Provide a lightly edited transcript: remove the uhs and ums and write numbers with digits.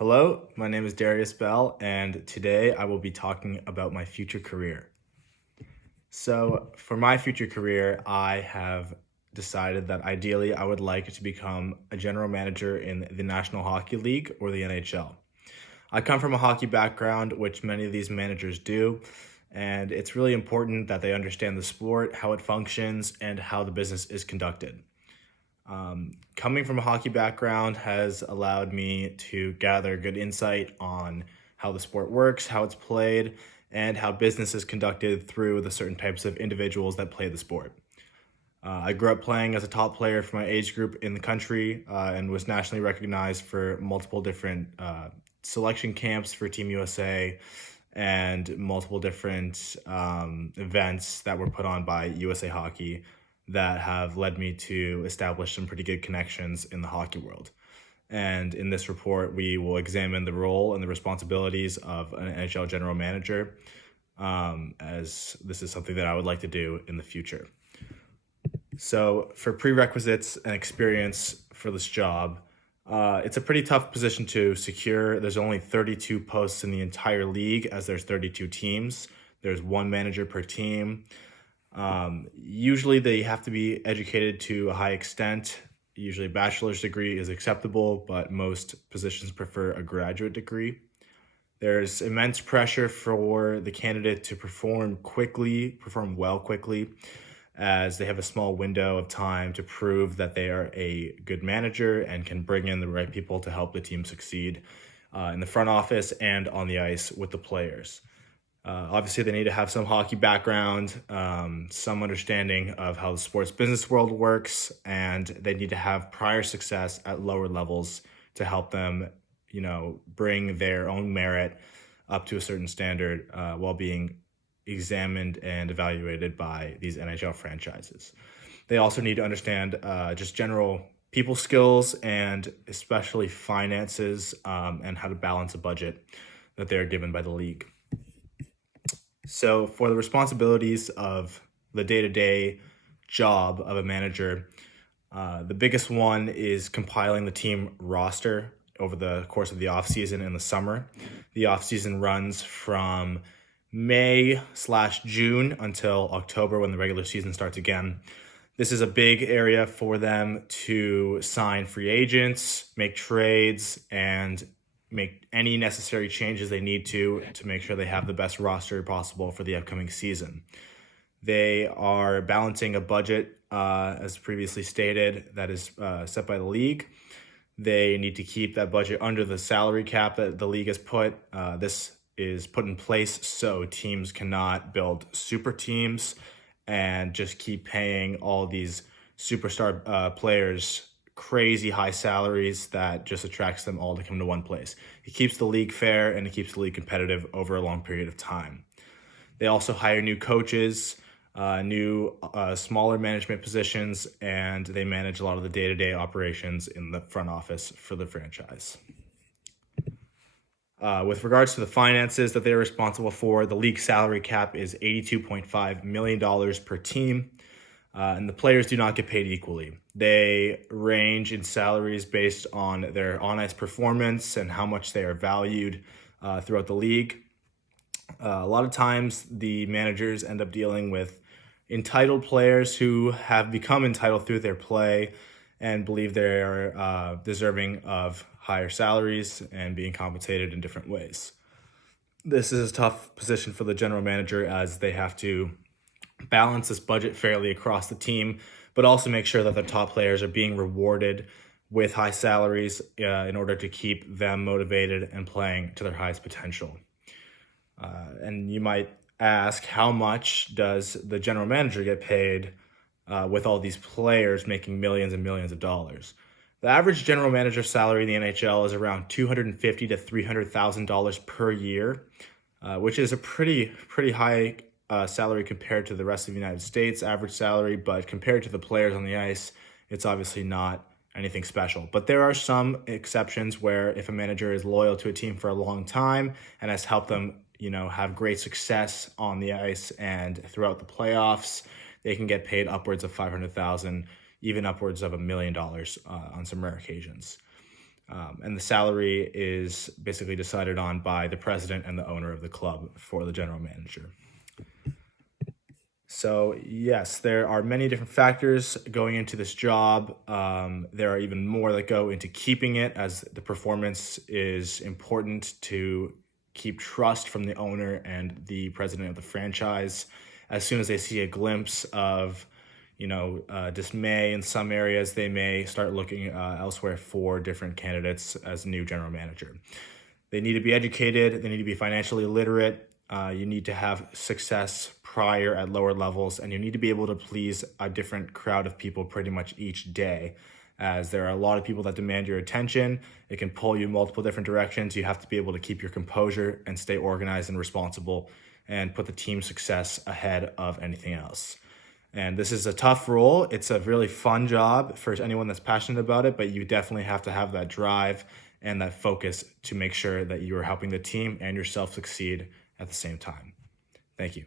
Hello, my name is Darius Bell, and today I will be talking about my future career. So, for my future career, I have decided that ideally I would like to become a general manager in the National Hockey League or the NHL. I come from a hockey background, which many of these managers do, and it's really important that they understand the sport, how it functions, and how the business is conducted. Coming from a hockey background has allowed me to gather good insight on how the sport works, how it's played, and how business is conducted through the certain types of individuals that play the sport. I grew up playing as a top player for my age group in the country and was nationally recognized for multiple different selection camps for Team USA and multiple different events that were put on by USA Hockey that have led me to establish some pretty good connections in the hockey world. And in this report, we will examine the role and the responsibilities of an NHL general manager, as this is something that I would like to do in the future. So, for prerequisites and experience for this job, it's a pretty tough position to secure. There's only 32 posts in the entire league, as there's 32 teams. There's one manager per team. Usually they have to be educated to a high extent. Usually a bachelor's degree is acceptable, but most positions prefer a graduate degree. There's immense pressure for the candidate to perform well quickly, as they have a small window of time to prove that they are a good manager and can bring in the right people to help the team succeed in the front office and on the ice with the players. Obviously, they need to have some hockey background, some understanding of how the sports business world works, and they need to have prior success at lower levels to help them, bring their own merit up to a certain standard while being examined and evaluated by these NHL franchises. They also need to understand just general people skills and especially finances and how to balance a budget that they are given by the league. So for the responsibilities of the day-to-day job of a manager, the biggest one is compiling the team roster over the course of the offseason in the summer. The offseason runs from May/June until October when the regular season starts again. This is a big area for them to sign free agents, make trades, and make any necessary changes they need to make sure they have the best roster possible for the upcoming season. They are balancing a budget, as previously stated, that is set by the league. They need to keep that budget under the salary cap that the league has put. This is put in place so teams cannot build super teams and just keep paying all these superstar players crazy high salaries that just attracts them all to come to one place. It keeps the league fair and it keeps the league competitive over a long period of time. They also hire new coaches, new smaller management positions, and they manage a lot of the day-to-day operations in the front office for the franchise. With regards to the finances that they're responsible for, the league salary cap is $82.5 million per team. And the players do not get paid equally. They range in salaries based on their on-ice performance and how much they are valued throughout the league. A lot of times, the managers end up dealing with entitled players who have become entitled through their play and believe they are deserving of higher salaries and being compensated in different ways. This is a tough position for the general manager as they have to balance this budget fairly across the team, but also make sure that the top players are being rewarded with high salaries in order to keep them motivated and playing to their highest potential. And you might ask, how much does the general manager get paid with all these players making millions and millions of dollars? The average general manager salary in the NHL is around $250,000 to $300,000 per year, which is a pretty high salary compared to the rest of the United States average salary, but compared to the players on the ice, it's obviously not anything special. But there are some exceptions where if a manager is loyal to a team for a long time and has helped them, have great success on the ice and throughout the playoffs, they can get paid upwards of $500,000, even upwards of $1 million on some rare occasions. And the salary is basically decided on by the president and the owner of the club for the general manager. So yes, there are many different factors going into this job. There are even more that go into keeping it, as the performance is important to keep trust from the owner and the president of the franchise. As soon as they see a glimpse of, dismay in some areas, they may start looking elsewhere for different candidates as new general manager. They need to be educated. They need to be financially literate. You need to have success prior at lower levels, and you need to be able to please a different crowd of people pretty much each day, as there are a lot of people that demand your attention. It can pull you multiple different directions. You have to be able to keep your composure and stay organized and responsible and put the team's success ahead of anything else. And this is a tough role. It's a really fun job for anyone that's passionate about it, but you definitely have to have that drive and that focus to make sure that you are helping the team and yourself succeed at the same time. Thank you.